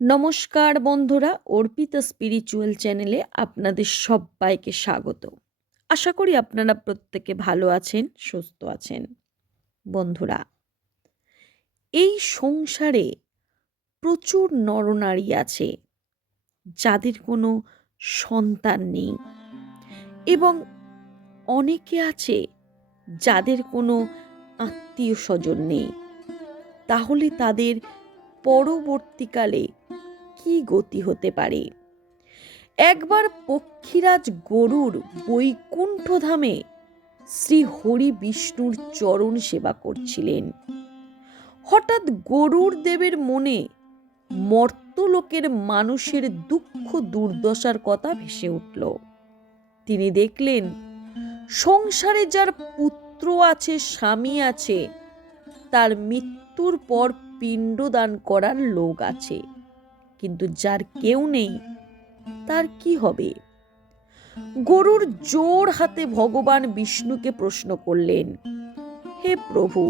নমস্কার বন্ধুরা, অর্পিতা স্পিরিচুয়াল চ্যানেলে আপনাদের সবাইকে স্বাগত। আশা করি আপনারা প্রত্যেকে ভালো আছেন, সুস্থ আছেন। বন্ধুরা, এই সংসারে প্রচুর নরনারী আছে যাদের কোনো সন্তান নেই, এবং অনেকে আছে যাদের কোনো আত্মীয় স্বজন নেই। তাহলে তাদের পরবর্তীকালে কি গতি হতে পারে? একবার পক্ষীরাজ গরুড় বৈকুণ্ঠধামে শ্রী হরি বিষ্ণুর চরণ সেবা করছিলেন। হঠাৎ গরুড় দেবের মনে মর্তলোকের মানুষের দুঃখ দুর্দশার কথা ভেসে উঠল। তিনি দেখলেন, সংসারে যার পুত্র আছে, স্বামী আছে, তার মৃত্যুর পর পিণ্ডদান করার লোক আছে, কিন্তু যার কেউ নেই, তার কি হবে? গরুর জোর হাতে ভগবান বিষ্ণুকে প্রশ্ন করলেন, হে প্রভু,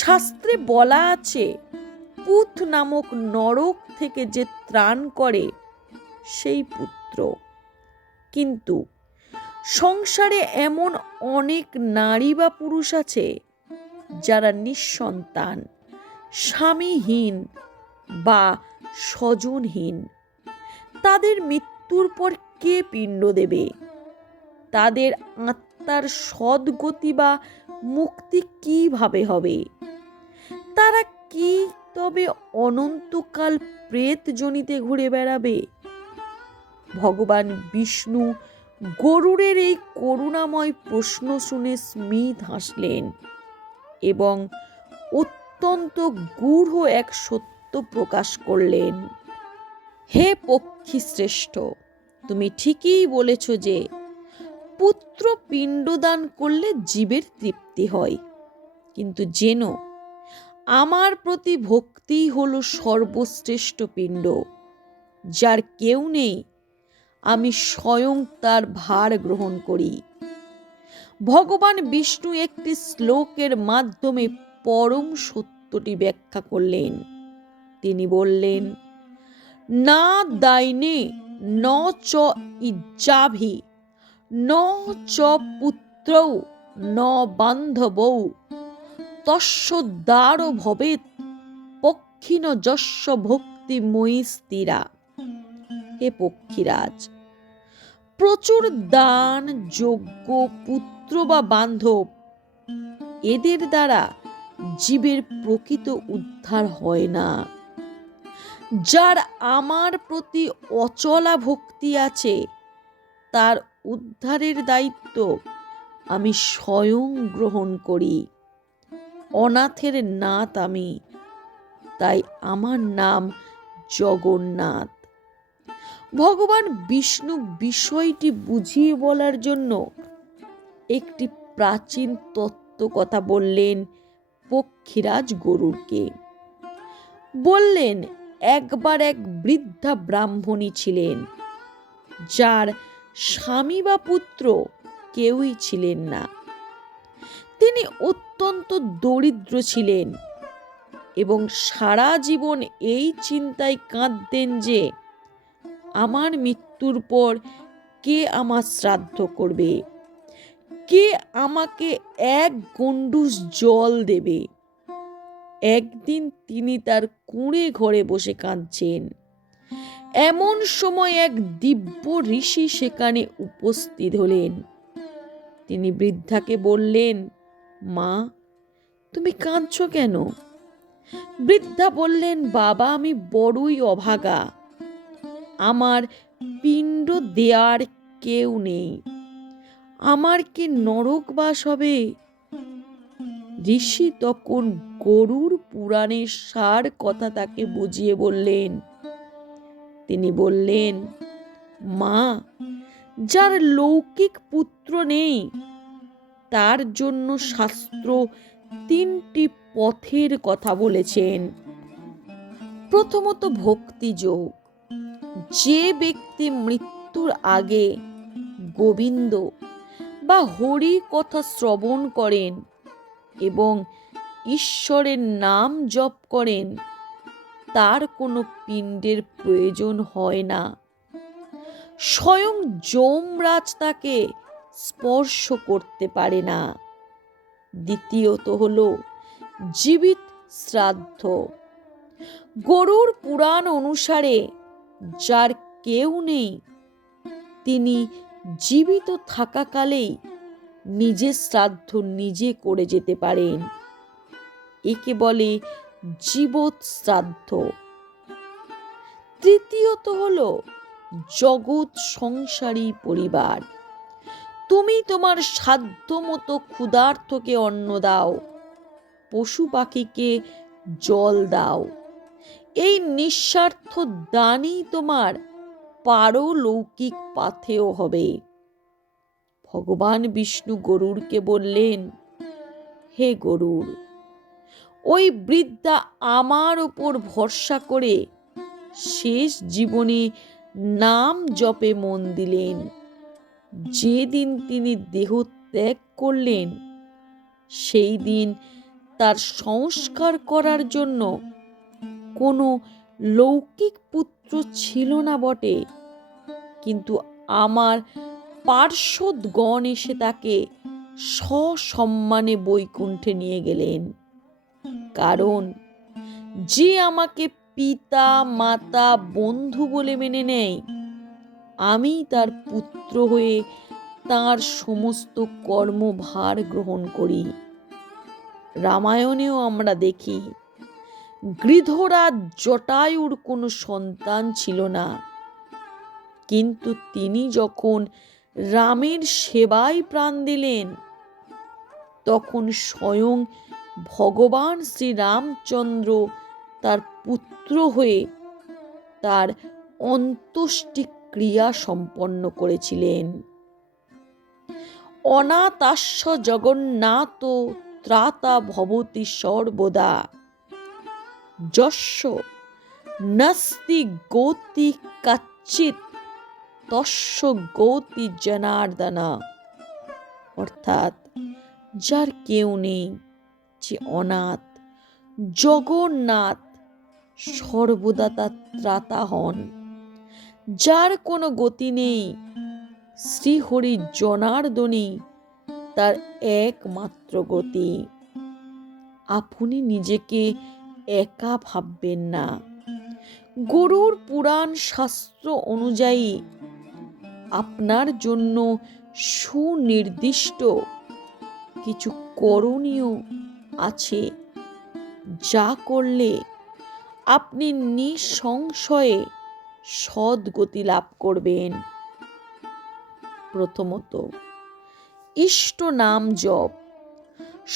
শাস্ত্রে বলা আছে পুত নামক নরক থেকে যে ত্রাণ করে সেই পুত্র, কিন্তু সংসারে এমন অনেক নারী বা পুরুষ আছে যারা নিঃসন্তান, স্বামীহীন বা স্বজনহীন। তাদের মৃত্যুর পর কে পিণ্ড দেবে? তাদের আত্মার সদ্গতি বা মুক্তি কিভাবে হবে? তারা কি তবে অনন্তকাল প্রেত জনিতে ঘুরে বেড়াবে? ভগবান বিষ্ণু গরুড়ের এই করুণাময় প্রশ্ন শুনে স্মিত হাসলেন এবং অত্যন্ত গূঢ় এক সত্য প্রকাশ করলেন। হে পক্ষী শ্রেষ্ঠ, তুমি ঠিকই বলেছ যে পুত্র পিণ্ডদান করলে জীবের তৃপ্তি হয়, কিন্তু যেন আমার প্রতি ভক্তিই হলো সর্বশ্রেষ্ঠ পিণ্ড। যার কেউ নেই, আমি স্বয়ং তার ভার গ্রহণ করি। ভগবান বিষ্ণু একটি শ্লোকের মাধ্যমে পরম সত্যটি ব্যাখ্যা করলেন। তিনি বললেন, না দাইনে ন চ ইজ্জাভি ন চ পুত্রৌ ন বান্ধবৌ তস্যোদ্ধার ভবেৎ পক্ষিণ যস্য ভক্তি মই স্থিরা। হে পক্ষীরাজ, প্রচুর দান, যজ্ঞ, পুত্র বা বান্ধব, এদের দ্বারা জীবের প্রকৃত উদ্ধার হয় না। যার আমার প্রতি অচলা ভক্তি আছে, তার উদ্ধারের দায়িত্ব আমি স্বয়ং গ্রহণ করি। অনাথের নাথ আমি, তাই আমার নাম জগন্নাথ। ভগবান বিষ্ণু বিষয়টি বুঝিয়ে বলার জন্য একটি প্রাচীন তত্ত্ব কথা বললেন পক্ষীরাজ গরুড়কে। বললেন, একবার এক বৃদ্ধা ব্রাহ্মণী ছিলেন, যার স্বামী বা পুত্র কেউই ছিলেন না। তিনি অত্যন্ত দরিদ্র ছিলেন এবং সারা জীবন এই চিন্তায় কাঁদতেন যে আমার মৃত্যুর পর কে আমার শ্রাদ্ধ করবে, কে আমাকে এক গণ্ডূষ জল দেবে। একদিন তিনি তার কুঁড়ে ঘরে বসে কাঁদছেন। এমন সময় এক দিব্য ঋষি সেখানে উপস্থিত হলেন। তিনি বৃদ্ধাকে বললেন, মা, তুমি কাঁদছো কেন? বৃদ্ধা বললেন, বাবা, আমি বড়ই অভাগা, আমার পিণ্ড দেয়ার কেউ নেই, আমার কি নরকবাস হবে? ঋষি তখন গরুড় পুরাণের সার কথা তাকে বুঝিয়ে বললেন। তিনি বললেন, মা, যার লৌকিক পুত্র নেই, তার জন্য শাস্ত্র তিনটি পথের কথা বলেছেন। প্রথমত ভক্তিযোগ। যে ব্যক্তি মৃত্যুর আগে গোবিন্দ বা হরি কথা শ্রবণ করেন এবং ঈশ্বরের নাম জপ করেন, তার কোনো পিণ্ডের প্রয়োজন হয় না। স্বয়ং যমরাজ তাকে স্পর্শ করতে পারে না। দ্বিতীয়ত হলো জীবিত শ্রাদ্ধ। গরুড় পুরাণ অনুসারে যার কেউ নেই, তিনি জীবিত থাকাকালেই নিজের শ্রাদ্ধ নিজে করে যেতে পারেন। একে বলে জীবত শ্রাদ্ধ। তৃতীয়ত হলো জগৎ সংসারী পরিবার। তুমি তোমার সাধ্য মতো ক্ষুধার্তকে অন্ন দাও, পশু পাখিকে জল দাও। এই নিঃস্বার্থ দানই তোমার পারলৌকিক পাথেয় হবে। ভগবান বিষ্ণু গরুড়কে বললেন, হে গরুড়, ওই বৃদ্ধা আমার ওপর ভরসা করে শেষ জীবনে নাম জপে মন দিলেন। যেদিন তিনি দেহ ত্যাগ করলেন, সেই দিন তার সংস্কার করার জন্য কোনো লৌকিক পুত্র ছিল না বটে, কিন্তু আমার পার্শ্বদগণ এসে তাকে সসম্মানে বৈকুণ্ঠে নিয়ে গেলেন। কারণ যে আমাকে পিতা মাতা বন্ধু বলে মেনে নেয়, আমি তার পুত্র হয়ে তার সমস্ত কর্মভার গ্রহণ করি। রামায়ণেও আমরা দেখি গৃধরাজ জটায়ুর কোনো সন্তান ছিল না, কিন্তু তিনি যখন রামের সেবায় প্রাণ দিলেন, তখন স্বয়ং ভগবান শ্রীরামচন্দ্র তার পুত্র হয়ে তার অন্ত্যেষ্টি ক্রিয়া সম্পন্ন করেছিলেন। অনাথাস্য জগন্নাথ ত্রাতা ভবতি সর্বদা, যস্য নাস্তি গতি কাচ্চিৎ তস্য গতি জনার্দন। অর্থাৎ যার কেউ নেই, যে অনাথ, জগন্নাথ সর্বদা তার ত্রাতা হন। যার কোনো গতি নেই, শ্রীহরি জনার্দনই তার একমাত্র গতি। আপনি নিজেকে একা ভাববেন না। গরুড় পুরাণ শাস্ত্র অনুযায়ী আপনার জন্য সুনির্দিষ্ট কিছু করণীয় আছে, যা করলে আপনি নিঃসংশয়ে সদ্গতি লাভ করবেন। প্রথমত, ইষ্ট নাম জপ।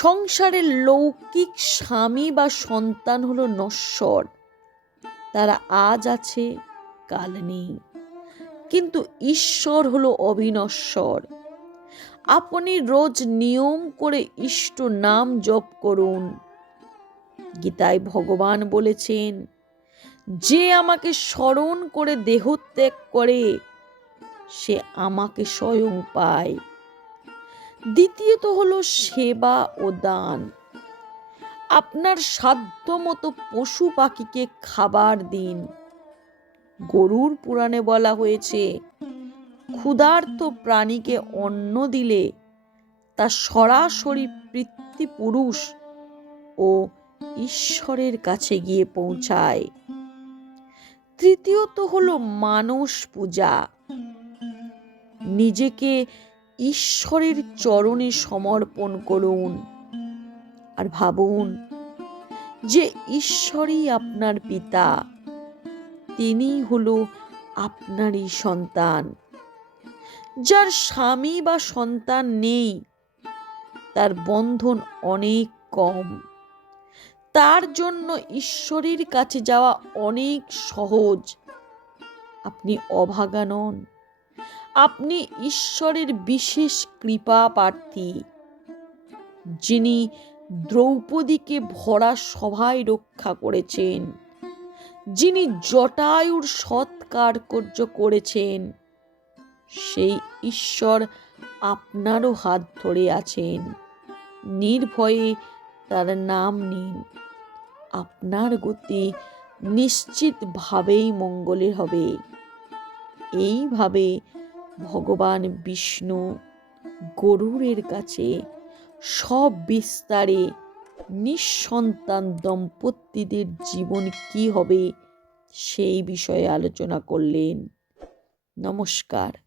সংসারের লৌকিক স্বামী বা সন্তান হলো নশ্বর, তারা আজ আছে কাল নেই, কিন্তু ঈশ্বর হলো অবিনশ্বর। আপনি রোজ নিয়ম করে ইষ্ট নাম জপ করুন। গীতায় ভগবান বলেছেন, যে আমাকে স্মরণ করে দেহত্যাগ করে, সে আমাকে স্বয়ং পায়। দ্বিতীয়ত হলো সেবা ও দান। আপনার সাধ্য মতো পশু পাখিকে খাবার দিন। গরুড় পুরাণে বলা হয়েছে, ক্ষুধার্ত প্রাণীকে অন্ন দিলে তা সরাসরি পিতৃপুরুষ ও ঈশ্বরের কাছে গিয়ে পৌঁছায়। তৃতীয়ত হলো মানস পূজা। নিজেকে ঈশ্বরের চরণে সমর্পণ করুন আর ভাবুন যে ঈশ্বরই আপনার পিতা, তিনি হলো আপনারই সন্তান। যার স্বামী বা সন্তান নেই, তার বন্ধন অনেক কম। তার জন্য ঈশ্বরের কাছে যাওয়া অনেক সহজ। আপনি অভাগা নন, আপনি ঈশ্বরের বিশেষ কৃপা প্রার্থী। যিনি দ্রৌপদীকে ভরা সভায় রক্ষা করেছেন, যিনি জটায়ুর সৎকার্য করেছেন, সেই ঈশ্বর আপনারও হাত ধরে আছেন। নির্ভয়ে তার নাম নিন, আপনার গতি নিশ্চিতভাবেই মঙ্গলের হবে। এইভাবে ভগবান বিষ্ণু গরুড়ের কাছে সব বিস্তারে নিঃসন্তান দম্পতিদের জীবন কি হবে সেই বিষয়ে আলোচনা করলেন। নমস্কার।